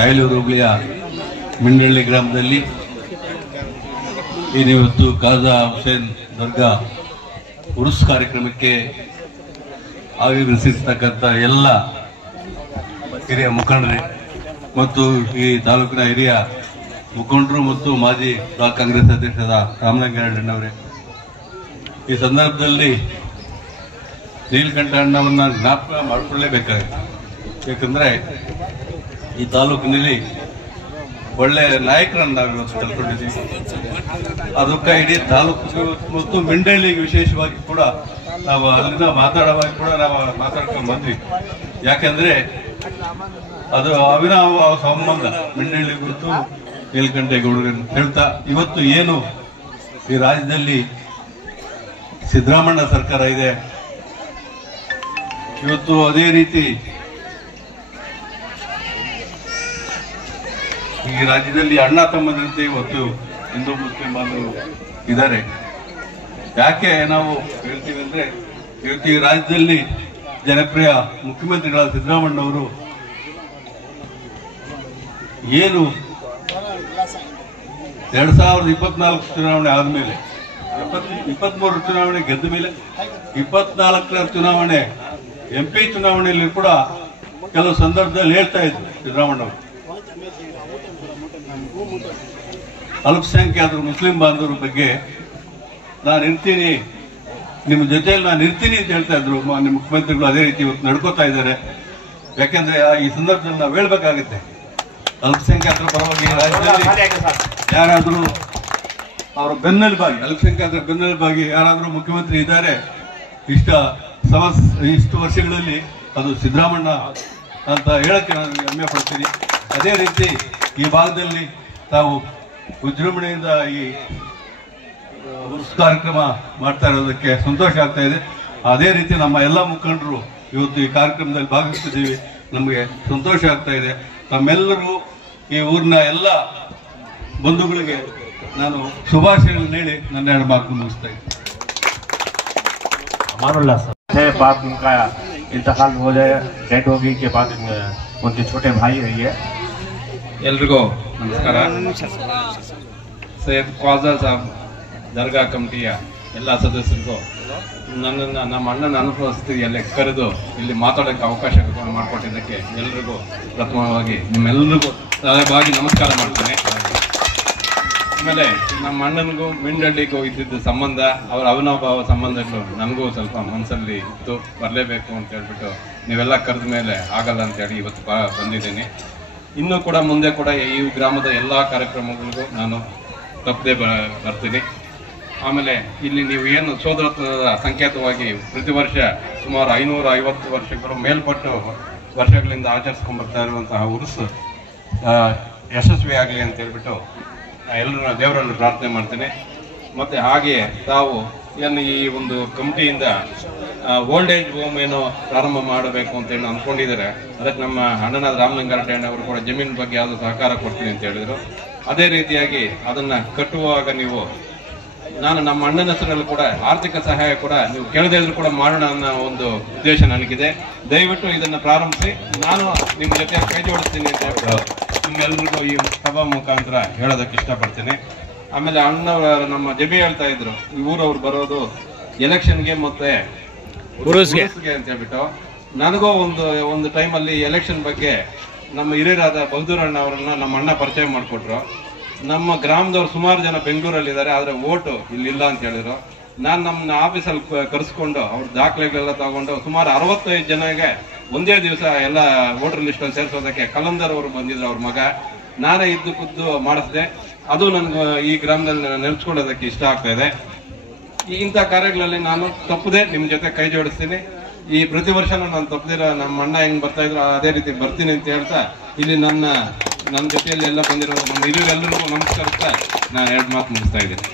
ಕಾಯಲೂರು ಹೋಬಳಿಯ ಮಿಂಡಳ್ಳಿ ಗ್ರಾಮದಲ್ಲಿ ಇವತ್ತು ಖಾಜಾ ಹುಸೇನ್ ದರ್ಗಾ ಉರುಸ್ ಕಾರ್ಯಕ್ರಮಕ್ಕೆ ಆಗಮಿಸಿರ್ತಕ್ಕಂಥ ಎಲ್ಲ ಹಿರಿಯ ಮುಖಂಡರೇ ಮತ್ತು ಈ ತಾಲೂಕಿನ ಹಿರಿಯ ಮುಖಂಡರು ಮತ್ತು ಮಾಜಿ ಬ್ಲಾಕ್ ಕಾಂಗ್ರೆಸ್ ಅಧ್ಯಕ್ಷರಾದ ರಾಮಲಿಂಗಾರೆಡ್ಡಿಯವರೇ, ಈ ಸಂದರ್ಭದಲ್ಲಿ ನೀಲಕಂಠ ಅಣ್ಣವನ್ನ ಜ್ಞಾಪಕ ಮಾಡಿಕೊಳ್ಳಲೇಬೇಕಾಗಿದೆ. ಯಾಕಂದ್ರೆ ಈ ತಾಲೂಕಿನಲ್ಲಿ ಒಳ್ಳೆ ನಾಯಕರನ್ನು ನಾವು ಇವತ್ತು ಕಲ್ಕೊಂಡಿದ್ದೀವಿ. ಅದಕ್ಕೆ ಇಡೀ ತಾಲೂಕು ಮತ್ತು ಮಿಂಡಳ್ಳಿಗೆ ವಿಶೇಷವಾಗಿ ಕೂಡ ನಾವು ಅಲ್ಲಿಂದ ಮಾತಾಡುವಾಗ ಕೂಡ ನಾವು ಮಾತಾಡ್ಕೊಂಡು ಬಂದ್ವಿ. ಯಾಕೆಂದ್ರೆ ಅದು ಅವಿನಾವ ಸಂಬಂಧ ಮಿಂಡಳ್ಳಿ ಕುರಿತು ನೀಲಕಂಠೇಗೌಡರು ಹೇಳ್ತಾ ಇವತ್ತು ಏನು ಈ ರಾಜ್ಯದಲ್ಲಿ ಸಿದ್ದರಾಮಣ್ಣ ಸರ್ಕಾರ ಇದೆ, ಇವತ್ತು ಅದೇ ರೀತಿ ಈ ರಾಜ್ಯದಲ್ಲಿ ಅಣ್ಣ ತಮ್ಮದಂತೆ ಇವತ್ತು ಹಿಂದೂ ಮುಸ್ಲಿಂ ಬಾಂಧವರು ಇದ್ದಾರೆ. ಯಾಕೆ ನಾವು ಹೇಳ್ತೀವಿ ಅಂದ್ರೆ ಇವತ್ತು ಈ ರಾಜ್ಯದಲ್ಲಿ ಜನಪ್ರಿಯ ಮುಖ್ಯಮಂತ್ರಿಗಳಾದ ಸಿದ್ದರಾಮಣ್ಣವರು ಏನು 2024 ಚುನಾವಣೆ ಆದ್ಮೇಲೆ 23 ಚುನಾವಣೆ ಗೆದ್ದ ಮೇಲೆ 24ರ ಚುನಾವಣೆ MP ಚುನಾವಣೆಯಲ್ಲಿ ಕೂಡ ಕೆಲವು ಸಂದರ್ಭದಲ್ಲಿ ಹೇಳ್ತಾ ಇದ್ರು ಸಿದ್ದರಾಮಣ್ಣವರು, ಅಲ್ಪಸಂಖ್ಯಾತರು ಮುಸ್ಲಿಂ ಬಾಂಧವರ ಬಗ್ಗೆ ನಾನು ಇರ್ತೀನಿ, ನಿಮ್ಮ ಜೊತೆಯಲ್ಲಿ ನಾನು ಇರ್ತೀನಿ ಅಂತ ಹೇಳ್ತಾ ಇದ್ರು. ನಿಮ್ಮ ಮುಖ್ಯಮಂತ್ರಿಗಳು ಅದೇ ರೀತಿ ಇವತ್ತು ನಡ್ಕೋತಾ ಇದ್ದಾರೆ. ಯಾಕೆಂದ್ರೆ ಈ ಸಂದರ್ಭದಲ್ಲಿ ನಾವು ಹೇಳ್ಬೇಕಾಗುತ್ತೆ, ಅಲ್ಪಸಂಖ್ಯಾತರ ಪರವಾಗಿ ರಾಜ್ಯದಲ್ಲಿ ಯಾರಾದ್ರೂ ಅವರ ಬೆನ್ನೆಲುಬಾಗಿ ಅಲ್ಪಸಂಖ್ಯಾತರ ಬೆನ್ನೆಲುಬಾಗಿ ಯಾರಾದ್ರೂ ಮುಖ್ಯಮಂತ್ರಿ ಇದ್ದಾರೆ ಇಷ್ಟು ವರ್ಷಗಳಲ್ಲಿ ಅದು ಸಿದ್ದರಾಮಣ್ಣ ಅಂತ ಹೇಳಕ್ಕೆ ನಾನು ಹೆಮ್ಮೆ ಪಡ್ತೀನಿ. ಅದೇ ರೀತಿ ಈ ಭಾಗದಲ್ಲಿ ತಾವು ವಿಜೃಂಭಣೆಯಿಂದ ಈ ಕಾರ್ಯಕ್ರಮ ಮಾಡ್ತಾ ಇರೋದಕ್ಕೆ ಸಂತೋಷ ಆಗ್ತಾ ಇದೆ. ಅದೇ ರೀತಿ ನಮ್ಮ ಎಲ್ಲ ಮುಖಂಡರು ಇವತ್ತು ಈ ಕಾರ್ಯಕ್ರಮದಲ್ಲಿ ಭಾಗವಹಿಸಿದ್ದೀವಿ, ನಮಗೆ ಸಂತೋಷ ಆಗ್ತಾ ಇದೆ. ತಮ್ಮೆಲ್ಲರೂ ಈ ಊರಿನ ಎಲ್ಲ ಬಂಧುಗಳಿಗೆ ನಾನು ಶುಭಾಶಯಗಳನ್ನು ಹೇಳಿ ನನ್ನ 2 ಮಾತು ಮುಗಿಸ್ತಾ ಇದ್ದೀನಿ. बाद उनका इंतकाल हो जाए, डेड हो गई के बाद उनके छोटे भाई है ये। ಎಲ್ರಿಗೂ ನಮಸ್ಕಾರ. ಸೈಯದ್ ಖ್ವಾಜಾ ಸಾಬ್ ದರ್ಗಾ ಕಮಿಟಿಯ ಎಲ್ಲ ಸದಸ್ಯರಿಗೂ ನನ್ನನ್ನು ನಮ್ಮ ಅಣ್ಣನ ಅನುಪಸ್ಥಿತಿಯಲ್ಲಿ ಕರೆದು ಇಲ್ಲಿ ಮಾತಾಡೋಕ್ಕೆ ಅವಕಾಶ ಮಾಡಿಕೊಟ್ಟಿದ್ದಕ್ಕೆ ಎಲ್ರಿಗೂ ಪ್ರಥಮವಾಗಿ ನಿಮ್ಮೆಲ್ಲರಿಗೂ ಸಹವಾಗಿ ನಮಸ್ಕಾರ ಮಾಡ್ತೇನೆ. ಆಮೇಲೆ ನಮ್ಮ ಅಣ್ಣನಿಗೂ ಮಿಂಡಳ್ಳಿಗೂ ಇದ್ದಿದ್ದ ಸಂಬಂಧ, ಅವರ ಅವಿನಾಭಾವ ಸಂಬಂಧಗಳು ನನಗೂ ಸ್ವಲ್ಪ ಮನಸ್ಸಲ್ಲಿ ಇತ್ತು, ಬರಲೇಬೇಕು ಅಂತ ಹೇಳ್ಬಿಟ್ಟು ನೀವೆಲ್ಲ ಕರೆದ ಮೇಲೆ ಆಗಲ್ಲ ಅಂತೇಳಿ ಇವತ್ತು ಬಂದಿದ್ದೀನಿ. ಇನ್ನೂ ಕೂಡ ಮುಂದೆ ಕೂಡ ಈ ಗ್ರಾಮದ ಎಲ್ಲ ಕಾರ್ಯಕ್ರಮಗಳಿಗೂ ನಾನು ತಪ್ಪದೆ ಬರ್ತೀನಿ. ಆಮೇಲೆ ಇಲ್ಲಿ ನೀವು ಏನು ಸೋದರತ್ವದ ಸಂಕೇತವಾಗಿ ಪ್ರತಿ ವರ್ಷ ಸುಮಾರು 550 ವರ್ಷಗಳು ಮೇಲ್ಪಟ್ಟು ವರ್ಷಗಳಿಂದ ಆಚರಿಸ್ಕೊಂಡು ಬರ್ತಾ ಇರುವಂತಹ ಉರುಸು ಯಶಸ್ವಿಯಾಗಲಿ ಅಂತ ಹೇಳ್ಬಿಟ್ಟು ಎಲ್ಲರೂ ದೇವರನ್ನು ಪ್ರಾರ್ಥನೆ ಮಾಡ್ತೇನೆ. ಮತ್ತೆ ಹಾಗೆಯೇ ತಾವು ಏನು ಈ ಒಂದು ಕಮಿಟಿಯಿಂದ ಓಲ್ಡ್ ಏಜ್ ಹೋಮ್ ಏನೋ ಪ್ರಾರಂಭ ಮಾಡಬೇಕು ಅಂತ ಏನು ಅಂದ್ಕೊಂಡಿದ್ದಾರೆ. ಅದಕ್ಕೆ ನಮ್ಮ ಅಣ್ಣನಾದ ರಾಮಲಿಂಗಾರೆಡ್ಡಿ ಅವರು ಕೂಡ ಜಮೀನು ಬಗ್ಗೆ ಯಾವುದು ಸಹಕಾರ ಕೊಡ್ತೀನಿ ಅಂತ ಹೇಳಿದರು. ಅದೇ ರೀತಿಯಾಗಿ ಅದನ್ನ ಕಟ್ಟುವಾಗ ನೀವು ನಮ್ಮ ಅಣ್ಣನ ಹೆಸರಲ್ಲಿ ಕೂಡ ಆರ್ಥಿಕ ಸಹಾಯ ಕೂಡ ನೀವು ಕೇಳದೇ ಇದ್ರು ಕೂಡ ಮಾಡೋಣ ಅನ್ನೋ ಒಂದು ಉದ್ದೇಶ ನನಗಿದೆ. ದಯವಿಟ್ಟು ಇದನ್ನ ಪ್ರಾರಂಭಿಸಿ, ನಾನು ನಿಮ್ಮ ಜೊತೆ ಕೈ ಜೋಡಿಸ್ತೀನಿ ಅಂತ ಹೇಳ್ಬಿಟ್ಟು ನಿಮ್ಮೆಲ್ಲರಿಗೂ ಈ ಸಭಾ ಮುಖಾಂತರ ಹೇಳೋದಕ್ಕೆ ಇಷ್ಟಪಡ್ತೀನಿ. ಆಮೇಲೆ ಅಣ್ಣವರು ನಮ್ಮ ಜಬಿ ಹೇಳ್ತಾ ಇದ್ರು, ಈ ಊರವ್ರು ಬರೋದು ಎಲೆಕ್ಷನ್ಗೆ ಮತ್ತೆ ಉರುಸ್ಗೆ ಅಂತ ಹೇಳ್ಬಿಟ್ಟು. ನನಗೂ ಒಂದು ಟೈಮಲ್ಲಿ ಎಲೆಕ್ಷನ್ ಬಗ್ಗೆ ನಮ್ಮ ಹಿರಿಯರಾದ ಬಹದ್ದೂರ್ ಅಣ್ಣ ಅವರನ್ನ ನಮ್ಮ ಅಣ್ಣ ಪರಿಚಯ ಮಾಡಿಕೊಟ್ರು. ನಮ್ಮ ಗ್ರಾಮದವ್ರು ಸುಮಾರು ಜನ ಬೆಂಗಳೂರಲ್ಲಿ ಇದ್ದಾರೆ, ಆದ್ರೆ ಓಟು ಇಲ್ಲಿಲ್ಲ ಅಂತ ಹೇಳಿದ್ರು. ನಾನು ನಮ್ಮ ಆಫೀಸಲ್ಲಿ ಕರೆಸ್ಕೊಂಡು ಅವ್ರ ದಾಖಲೆಗಳೆಲ್ಲ ತಗೊಂಡು ಸುಮಾರು 65 ಜನಗೆ ಒಂದೇ ದಿವಸ ಎಲ್ಲ ವೋಟರ್ ಲಿಸ್ಟ್ ಅಲ್ಲಿ ಸೇರಿಸೋದಕ್ಕೆ ಕಲಂದರ್ ಅವರು ಬಂದಿದ್ರು, ಅವ್ರ ಮಗ. ನಾನೇ ಇದ್ದು ಖುದ್ದು ಮಾಡಿಸಿದೆ. ಅದು ನನ್ಗೆ ಈ ಗ್ರಾಮದಲ್ಲಿ ನೆನೆಸ್ಕೊಳ್ಳೋದಕ್ಕೆ ಇಷ್ಟ ಆಗ್ತಾ ಇದೆ. ಇಂಥ ಕಾರ್ಯಗಳಲ್ಲಿ ನಾನು ತಪ್ಪದೆ ನಿಮ್ ಜೊತೆ ಕೈ ಜೋಡಿಸ್ತೀನಿ. ಈ ಪ್ರತಿ ವರ್ಷನೂ ನಾನು ತಪ್ಪದಿರೋ ನಮ್ಮ ಅಣ್ಣ ಹೆಂಗ್ ಬರ್ತಾ ಇದ್ರು ಅದೇ ರೀತಿ ಬರ್ತೀನಿ ಅಂತ ಹೇಳ್ತಾ ಇಲ್ಲಿ ನನ್ನ ಜೊತೆಯಲ್ಲಿ ಎಲ್ಲ ಬಂದಿರೋ ನಮ್ಮ ಹಿರಿಯರೆಲ್ಲರಿಗೂ ನಮಸ್ಕರಿಸ್ತಾ ನಾನು 2 ಮಾತು ಮುಗಿಸ್ತಾ ಇದ್ದೀನಿ.